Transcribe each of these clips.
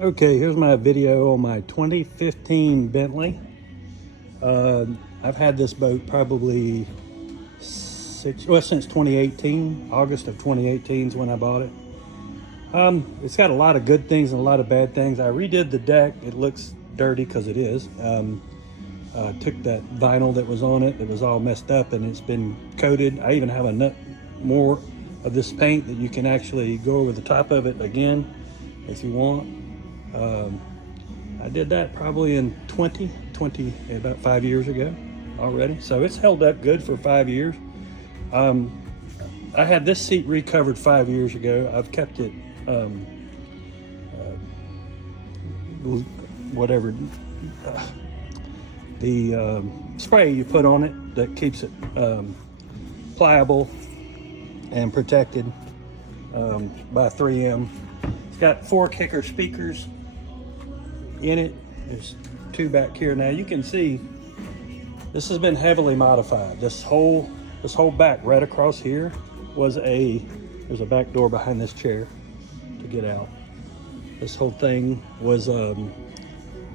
Okay, here's my video on my 2015 Bentley. I've had this boat probably since 2018. August of 2018 is when I bought it. It's got a lot of good things and a lot of bad things. I redid the deck. It looks dirty because it is. Took that vinyl that was on it that was all messed up and it's been coated. I even have more of this paint that you can actually go over the top of it again if you want. I did that probably in 2020, about 5 years ago already. So it's held up good for 5 years. I had this seat recovered 5 years ago. I've kept it, the spray you put on it that keeps it pliable and protected by 3M. It's got 4 kicker speakers in it. There's 2 back here. Now you can see this has been heavily modified. This whole back right across here was there's a back door behind this chair to get out. This whole thing was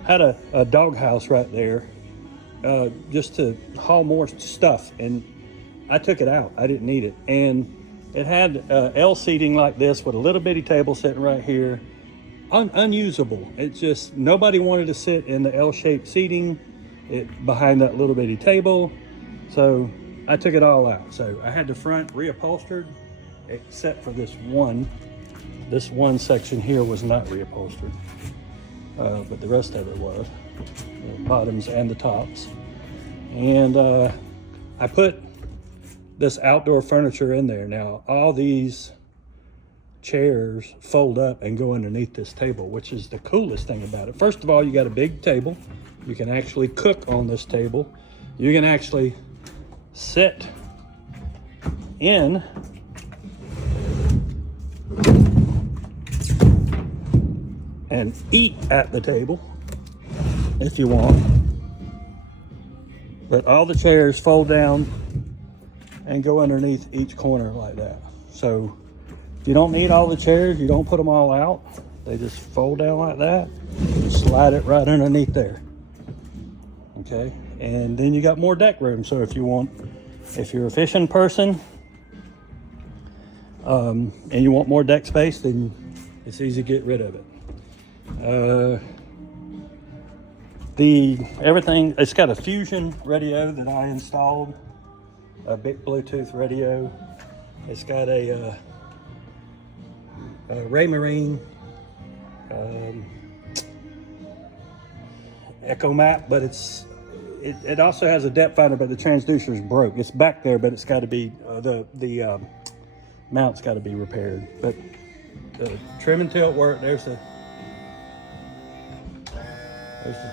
had a dog house right there just to haul more stuff, and I took it out. I didn't need it. And it had L seating like this with a little bitty table sitting right here. Unusable. It's just nobody wanted to sit in the L-shaped seating behind that little bitty table. So I took it all out. So I had the front reupholstered except for this one. This one section here was not reupholstered. But the rest of it was. The bottoms and the tops. And I put this outdoor furniture in there. Now all these chairs fold up and go underneath this table, which is the coolest thing about it. First of all, you got a big table. You can actually cook on this table. You can actually sit in and eat at the table if you want. But all the chairs fold down and go underneath each corner like that. So if you don't need all the chairs, you don't put them all out. They just fold down like that. You slide it right underneath there. Okay, and then you got more deck room. So if you're a fishing person and you want more deck space, then it's easy to get rid of it. Everything, it's got a Fusion radio that I installed, a big Bluetooth radio. It's got a Raymarine Echo Map, but it also has a depth finder, but the transducer's broke. It's back there, but it's got to be the mount's got to be repaired. But the trim and tilt work. There's the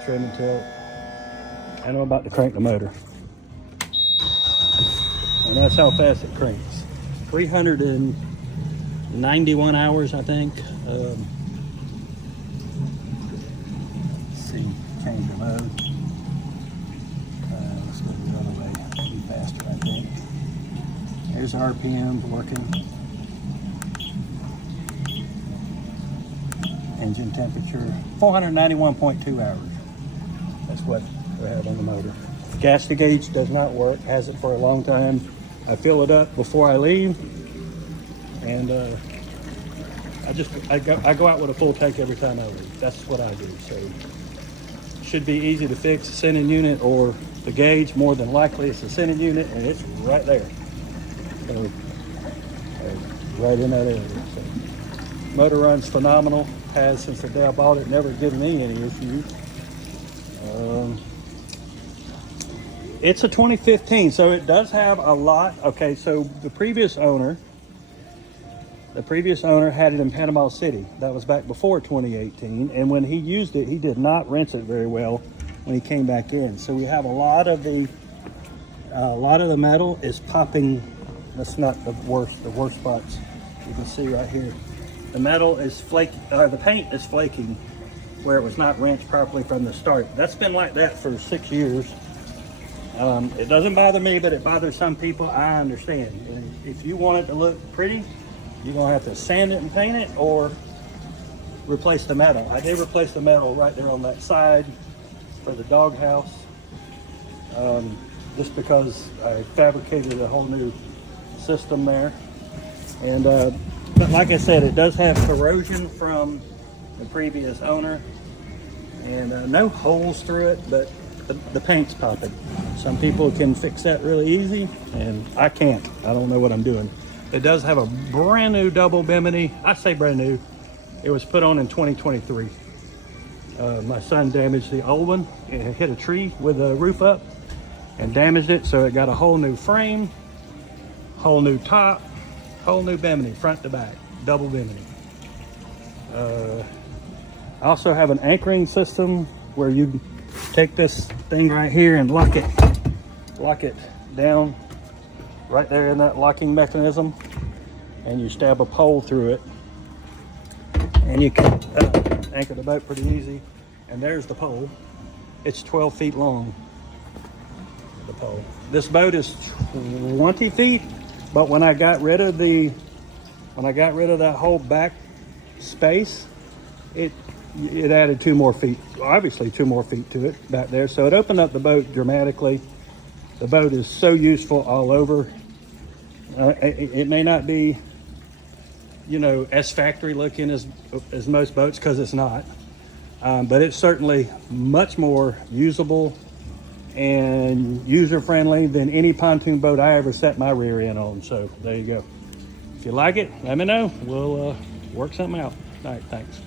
trim and tilt. And I'm about to crank the motor, and that's how fast it cranks. 391 hours, I think. Let's see, change the mode. Let's go the other way. It'll be faster, I think. Here's the RPM working. Engine temperature, 491.2 hours. That's what we have on the motor. Gas gauge does not work. Has it for a long time. I fill it up before I leave, and I go out with a full tank every time I leave. That's what I do. So should be easy to fix. The sending unit or the gauge, more than likely it's the sending unit, and it's right there. So right in that area. So motor runs phenomenal. Has since the day I bought it. Never given me any issues. It's a 2015, so it does have a lot. Okay, so the previous owner had it in Panama City. That was back before 2018, and when he used it, he did not rinse it very well when he came back in. So we have a lot of the metal is popping. That's not the worst spots. You can see right here. The metal is flaking, the paint is flaking where it was not rinsed properly from the start. That's been like that for 6 years. It doesn't bother me, but it bothers some people. I understand. And if you want it to look pretty, you're gonna have to sand it and paint it, or replace the metal. I did replace the metal right there on that side for the doghouse, just because I fabricated a whole new system there. And but like I said, it does have corrosion from the previous owner, and no holes through it, but the paint's popping. Some people can fix that really easy, and I can't. I don't know what I'm doing. It does have a brand new double bimini. I say brand new. It was put on in 2023. My son damaged the old one. It hit a tree with the roof up and damaged it, so it got a whole new frame, whole new top, whole new bimini, front to back, double bimini. I also have an anchoring system where you take this thing right here and lock it down right there in that locking mechanism, and you stab a pole through it, and you can anchor the boat pretty easy. And there's the pole. It's 12 feet long, the pole. This boat is 20 feet, but when I got rid of that whole back space, it added 2 more feet, obviously 2 more feet to it back there. So it opened up the boat dramatically. The boat is so useful all over. It may not be, you know, as factory looking as most boats, because it's not. But it's certainly much more usable and user-friendly than any pontoon boat I ever set my rear end on. So there you go. If you like it, let me know. We'll work something out. All right, thanks.